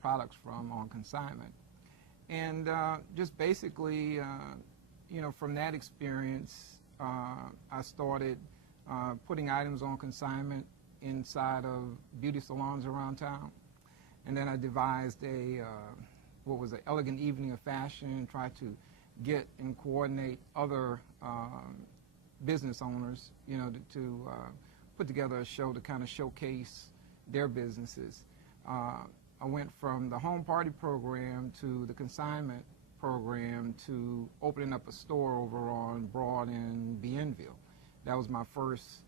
products from on consignment. And just basically, from that experience, I started putting items on consignment inside of beauty salons around town. And then I devised what was an elegant evening of fashion, tried to get and coordinate other business owners, to put together a show to kind of showcase their businesses. I went from the home party program to the consignment program to opening up a store over on Broad in Bienville. That was my first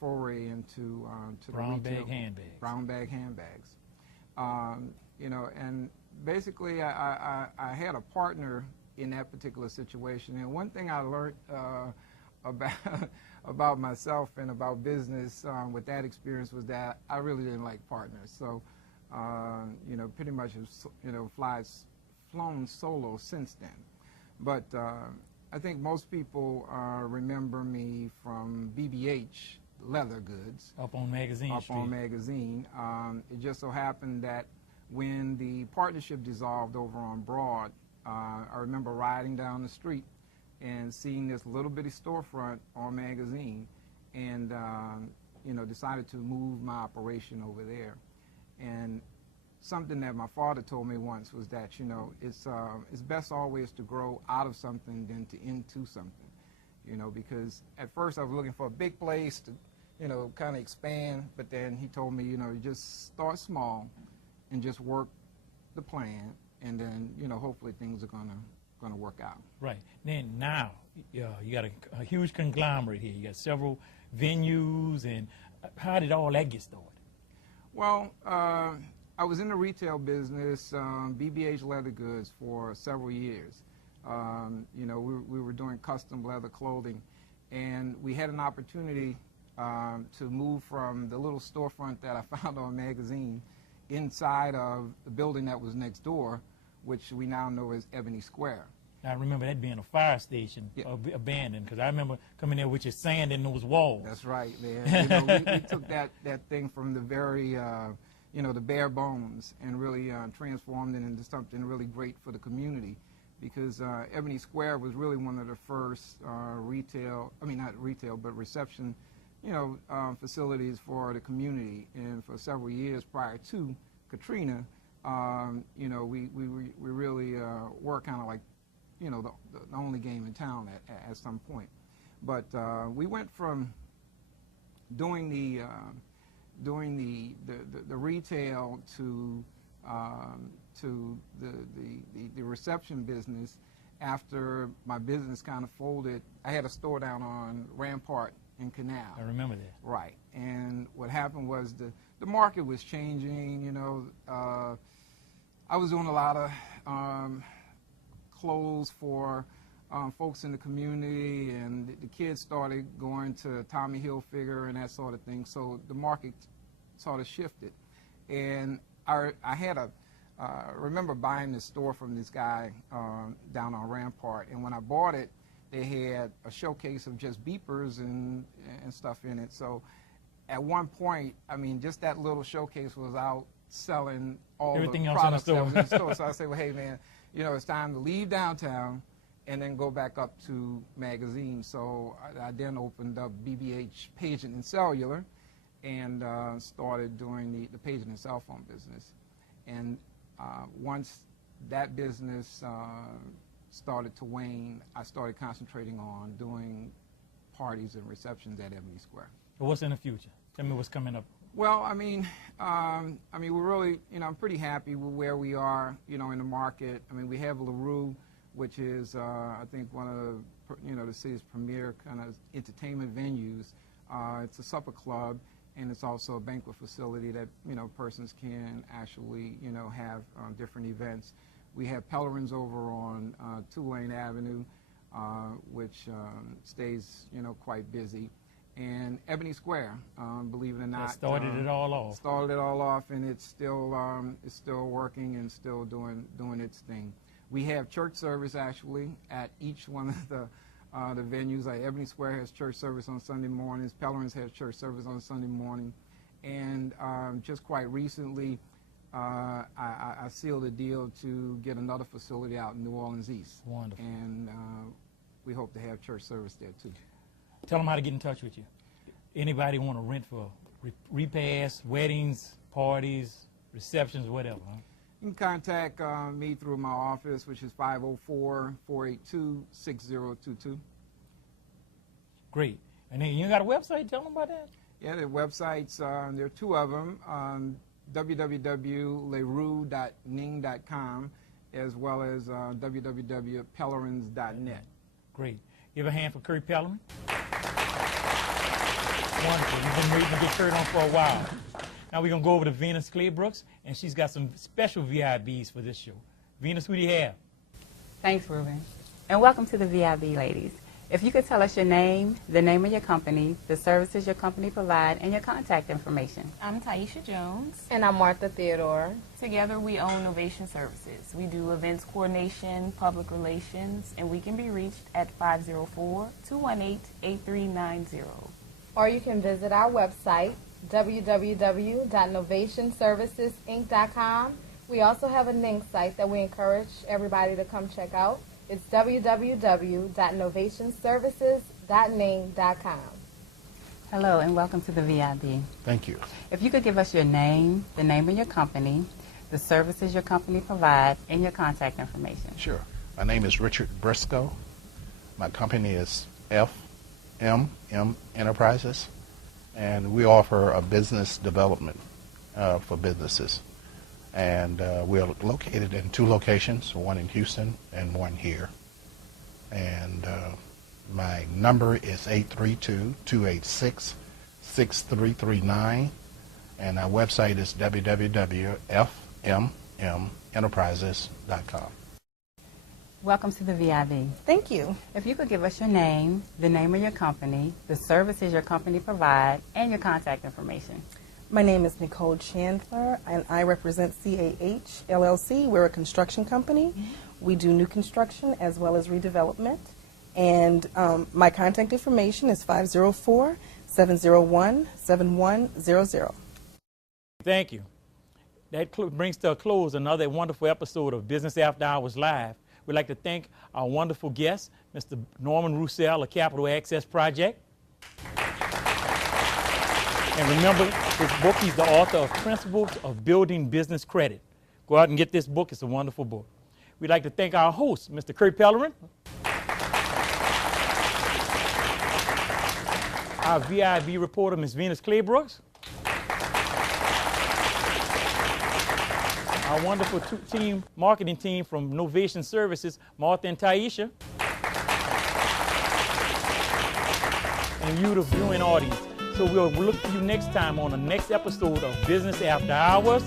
foray into to brown the retail. Bag handbags. Brown bag handbags. And basically I had a partner in that particular situation. And one thing I learned about myself and about business with that experience was that I really didn't like partners. So, pretty much have flown solo since then. But I think most people remember me from BBH Leather Goods. Up on Magazine Street. Up on Magazine. It just so happened that when the partnership dissolved over on Broad, I remember riding down the street and seeing this little bitty storefront on Magazine, and decided to move my operation over there. And something that my father told me once was that it's best always to grow out of something than to into something, because at first I was looking for a big place to kind of expand, but then he told me you just start small and just work the plan, and then hopefully things are gonna work out. Right. Then now, you got a huge conglomerate here. You got several venues, and how did all that get started? Well, I was in the retail business, BBH Leather Goods, for several years. We were doing custom leather clothing, and we had an opportunity to move from the little storefront that I found on Magazine inside of the building that was next door, which we now know as Ebony Square. I remember that being a fire station, yeah, abandoned, because I remember coming there with your sand in those walls. That's right, man. We took that thing from the very, the bare bones, and really transformed it into something really great for the community, because Ebony Square was really one of the first reception, facilities for the community. And for several years prior to Katrina, we really were kind of like, the only game in town at some point. But we went from doing the retail to the reception business. After my business kind of folded, I had a store down on Rampart and Canal. I remember that. Right. And what happened was the market was changing. I was doing a lot of clothes for folks in the community, and the kids started going to Tommy Hilfiger and that sort of thing. So the market sort of shifted, and I remember buying this store from this guy down on Rampart, and when I bought it, they had a showcase of just beepers and stuff in it. So at one point, just that little showcase was out selling all everything the else products in that the was store. in the store. So I said, well, hey, man, it's time to leave downtown and then go back up to Magazine. So I then opened up BBH Pagent and Cellular, and started doing the pagent and cell phone business. And once that business started to wane, I started concentrating on doing parties and receptions at Ebony Square. But what's in the future? Tell me what's coming up. Well, we're really, I'm pretty happy with where we are, in the market. We have LaRue, which is, I think, one of the city's premier kind of entertainment venues. It's a supper club, and it's also a banquet facility that, persons can actually, have different events. We have Pellerins over on Tulane Avenue, which stays, quite busy. And Ebony Square, believe it or not, that started it all off. Started it all off, and it's still working and still doing its thing. We have church service actually at each one of the venues. Like Ebony Square has church service on Sunday mornings. Pellerins has church service on Sunday morning, and just quite recently, I I sealed a deal to get another facility out in New Orleans East. Wonderful. And we hope to have church service there too. Tell them how to get in touch with you. Anybody want to rent for repasts, weddings, parties, receptions, whatever. Huh? You can contact me through my office, which is 504-482-6022. Great. And then you got a website? Tell them about that. Yeah, the websites, there are two of them, www.leroux.ning.com as well as www.pellerins.net. Great. Give a hand for Kurt Pellerman. Wonderful. You've been waiting to get Kurt on for a while. Now we're going to go over to Venus Claybrooks, and she's got some special VIBs for this show. Venus, who do you have? Thanks, Ruben. And welcome to the VIB, ladies. If you could tell us your name, the name of your company, the services your company provide, and your contact information. I'm Taisha Jones. And I'm Martha Theodore. Together we own Novation Services. We do events coordination, public relations, and we can be reached at 504-218-8390. Or you can visit our website, www.novationservicesinc.com. We also have a Ning site that we encourage everybody to come check out. It's www.novationservices.ning.com. Hello, and welcome to the VIB. Thank you. If you could give us your name, the name of your company, the services your company provide, and your contact information. Sure. My name is Richard Briscoe. My company is FMM Enterprises, and we offer a business development for businesses. And we are located in two locations, one in Houston and one here. And my number is 832-286-6339, and our website is www.fmmenterprises.com. Welcome to the VIB. Thank you. If you could give us your name, the name of your company, the services your company provide, and your contact information. My name is Nicole Chandler, and I represent CAH LLC. We're a construction company. We do new construction as well as redevelopment. And my contact information is 504-701-7100. Thank you. That brings to a close another wonderful episode of Business After Hours Live. We'd like to thank our wonderful guest, Mr. Norman Roussel of Capital Access Project. And remember his book, he's the author of Principles of Building Business Credit. Go out and get this book. It's a wonderful book. We'd like to thank our host, Mr. Kurt Pellerman. Our VIB reporter, Ms. Venus Claybrooks. Our wonderful marketing team from Novation Services, Martha and Taisha. And you, the viewing audience. So we'll look for you next time on the next episode of Business After Hours.